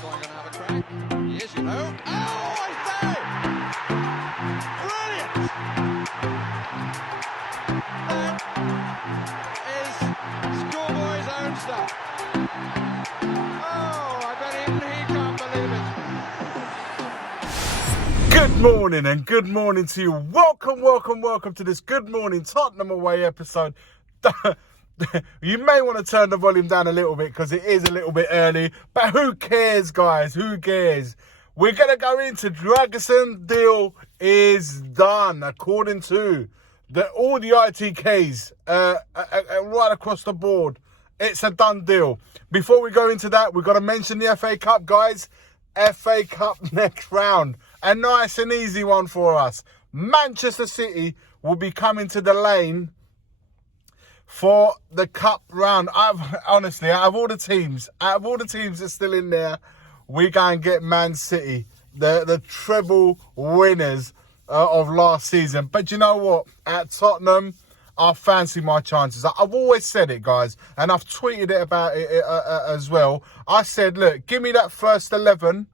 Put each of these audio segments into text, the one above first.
going to have a crack. He is, you know. Oh, I say! Brilliant! That is schoolboy's own stuff. Oh, I bet even he can't believe it. Good morning and good morning to you. Welcome to this Good Morning Tottenham Away episode. You may want to turn the volume down a little bit because it is a little bit early, but who cares, guys? Who cares? We're going to go into Dragusin deal is done, according to all the ITKs right across the board. It's a done deal. Before we go into that, we've got to mention the FA Cup, guys. FA Cup next round. A nice and easy one for us. Manchester City will be coming to the lane for the cup round. Honestly, out of all the teams that's still in there, we go and get Man City, the treble winners of last season. But you know what? At Tottenham, I fancy my chances. I've always said it, guys, and I've tweeted it about it as well. I said, look, give me that first 11.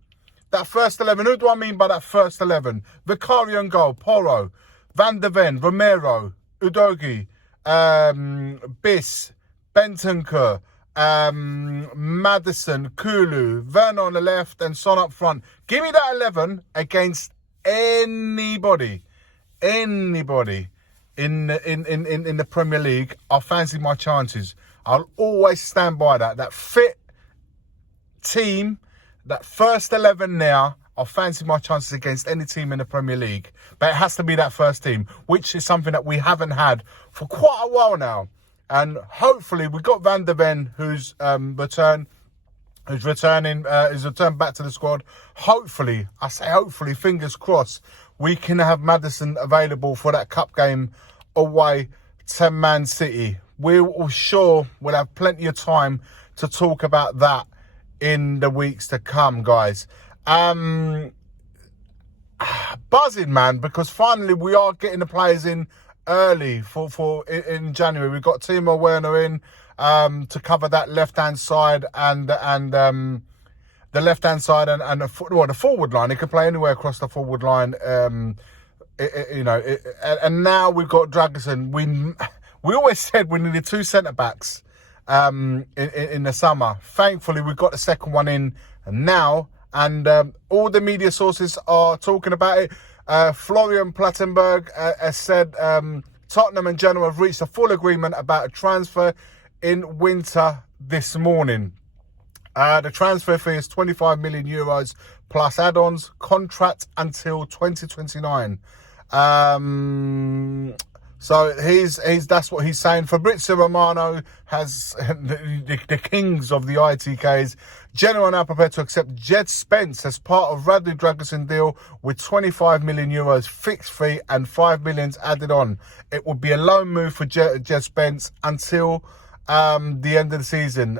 That first 11. Who do I mean by that first 11? Vicario and goal, Porro, Van de Ven, Romero, Udogi, Biss, Bentancur, Maddison, Kulu, Werner on the left, and Son up front. Give me that 11 against anybody in the Premier League. I fancy my chances. I'll always stand by that. That fit team, that first 11 now, I fancy my chances against any team in the Premier League. But it has to be that first team, which is something that we haven't had for quite a while now. And hopefully we've got Van de Ven, who's returned back to the squad. Hopefully, I say hopefully, fingers crossed, we can have Maddison available for that cup game away to Man City. We'll have plenty of time to talk about that in the weeks to come, guys. Buzzing, man, because finally we are getting the players in early in January. We've got Timo Werner in to cover that left-hand side and the left-hand side and the forward line. He can play anywhere across the forward line. And now we've got Dragusin. We always said we needed two centre-backs in the summer. Thankfully, we've got the second one in now. And all the media sources are talking about it. Florian Plettenberg has said Tottenham and Genoa have reached a full agreement about a transfer in winter this morning. The transfer fee is 25 million euros plus add-ons, contract until 2029. So that's what he's saying. Fabrizio Romano has the kings of the ITKs. Genoa are now prepared to accept Jed Spence as part of Radley Dragusin deal with 25 million euros fixed fee and 5 million added on. It would be a loan move for Jed Spence until the end of the season.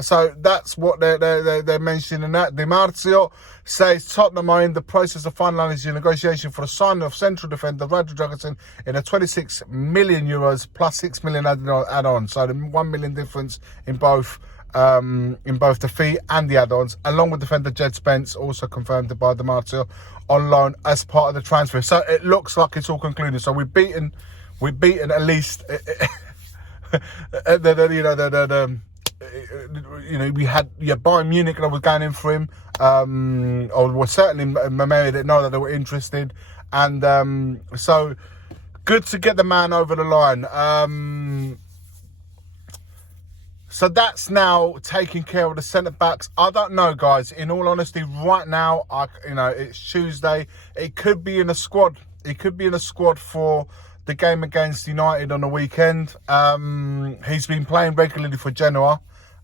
So that's what they're mentioning. That Di Marzio says Tottenham are in the process of finalising negotiation for the signing of central defender Radley Dragusin in a 26 million euros plus 6 million add-on. So the 1 million difference in both the fee and the add-ons, along with defender Jed Spence, also confirmed by Di Marzio, on loan as part of the transfer. So it looks like it's all concluded. So we've beaten at least. We had Bayern Munich that was going in for him, or was certainly maybe didn't know that they were interested, and so good to get the man over the line. So that's now taking care of the centre backs. I don't know, guys. In all honesty, right now, it's Tuesday. It could be in a squad. It could be in a squad for the game against United on the weekend. He's been playing regularly for Genoa,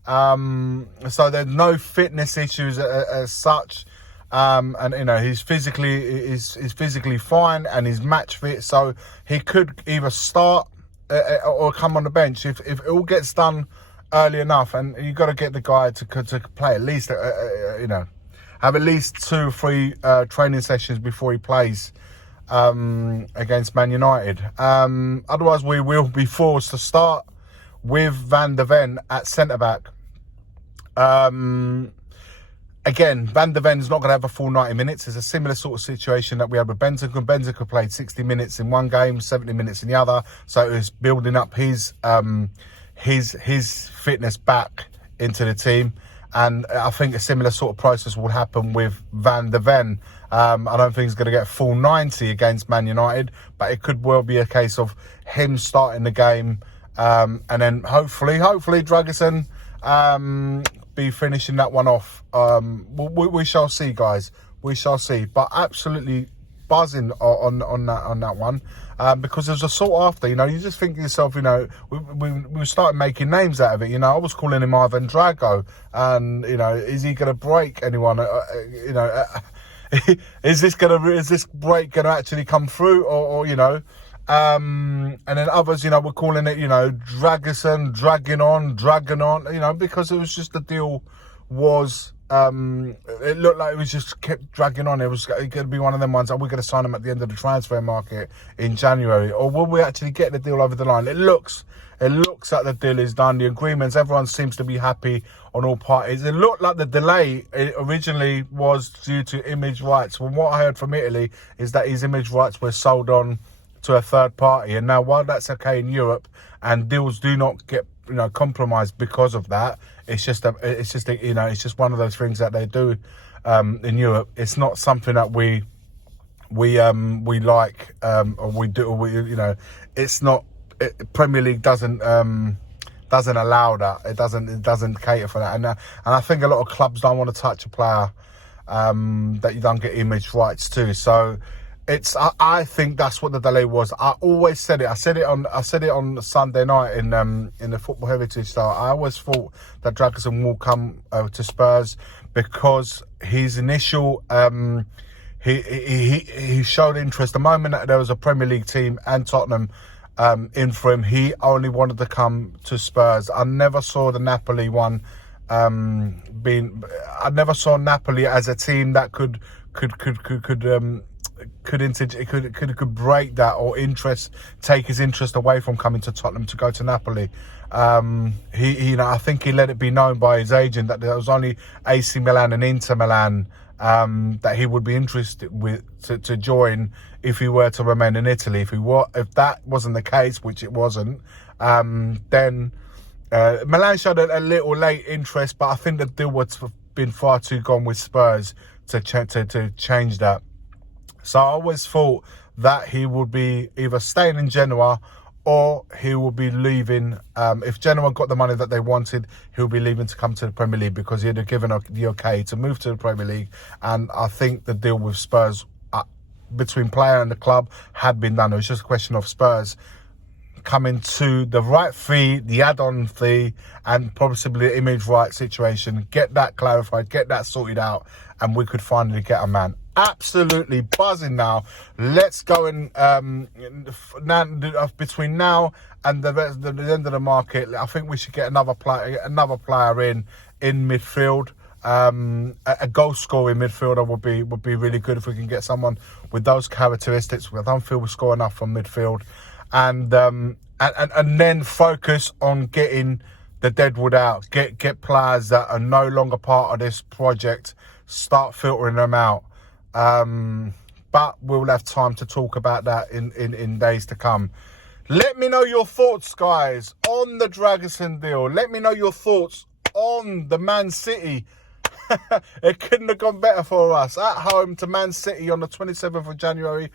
so there's no fitness issues as such. He's physically fine and he's match fit, so he could either start or come on the bench if it all gets done early enough. And you've got to get the guy to play at least, have at least 2 or 3 training sessions before he plays against Man United. Otherwise, we will be forced to start with Van de Ven at centre-back. Again, Van der Ven's not going to have a full 90 minutes. It's a similar sort of situation that we had with Bentancur. Bentancur played 60 minutes in one game, 70 minutes in the other. So it was building up his fitness back into the team. And I think a similar sort of process will happen with Van der Ven. I don't think he's going to get a full 90 against Man United, but it could well be a case of him starting the game. And then hopefully Dragusin be finishing that one off. We shall see, guys. We shall see. But absolutely buzzing on that one, because there's a sought after. You know, you just think to yourself, you know, we started making names out of it. You know, I was calling him Ivan Drago, and you know, is he going to break anyone? You know, is this break going to actually come through, or you know? And then others, you know, were calling it, you know, Dragusin, dragging on, you know, because it was just the deal was, it looked like it was just kept dragging on. It was going to be one of them ones, are we going to sign him at the end of the transfer market in January? Or will we actually get the deal over the line? It looks like the deal is done. The agreements, everyone seems to be happy on all parties. It looked like the delay originally was due to image rights. From what I heard from Italy is that his image rights were sold on to a third party, and now while that's okay in Europe and deals do not get, you know, compromised because of that, it's just you know, it's just one of those things that they do in Europe. It's not something that we like, or we do, or you know, it's not. Premier League doesn't allow that. It doesn't cater for that, and I think a lot of clubs don't want to touch a player that you don't get image rights to. So I think that's what the delay was. I always said it. I said it on Sunday night in the Football Heritage Star. I always thought that Dragusin will come to Spurs because his initial he showed interest the moment that there was a Premier League team and Tottenham in for him. He only wanted to come to Spurs. I never saw the Napoli one I never saw Napoli as a team that could break that or take his interest away from coming to Tottenham to go to Napoli. You know, I think he let it be known by his agent that there was only AC Milan and Inter Milan that he would be interested with to join if he were to remain in Italy. If that wasn't the case, which it wasn't, then Milan showed a little late interest, but I think the deal would have been far too gone with Spurs to change that. So I always thought that he would be either staying in Genoa or he will be leaving. If Genoa got the money that they wanted, he'll be leaving to come to the Premier League because he'd have given the okay to move to the Premier League. And I think the deal with Spurs between player and the club had been done. It was just a question of Spurs coming to the right fee, the add-on fee, and possibly the image right situation. Get that clarified, get that sorted out, and we could finally get a man. Absolutely buzzing now. Let's go and between now and the end of the market, I think we should get another player in midfield. A goal scoring midfielder would be really good if we can get someone with those characteristics. I don't feel we score enough from midfield, and then focus on getting the deadwood out. Get players that are no longer part of this project. Start filtering them out. But we'll have time to talk about that in days to come. Let me know your thoughts, guys, on the Dragusin deal. Let me know your thoughts on the Man City. It couldn't have gone better for us. At home to Man City on the 27th of January.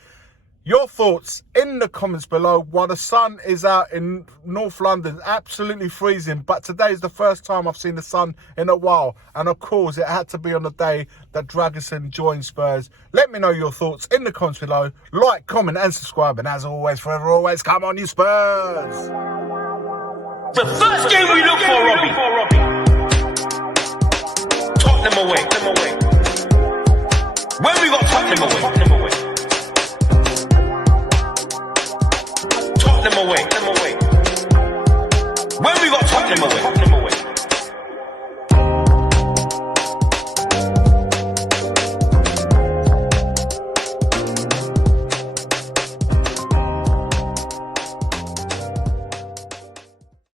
Your thoughts in the comments below. While the sun is out in North London, absolutely freezing. But today is the first time I've seen the sun in a while. And of course, it had to be on the day that Dragusin joined Spurs. Let me know your thoughts in the comments below. Like, comment and subscribe. And as always, forever always, come on you Spurs. The first game we look for, Robbie. Tottenham away. When we got Tottenham away. Tottenham away. When we got Tottenham away.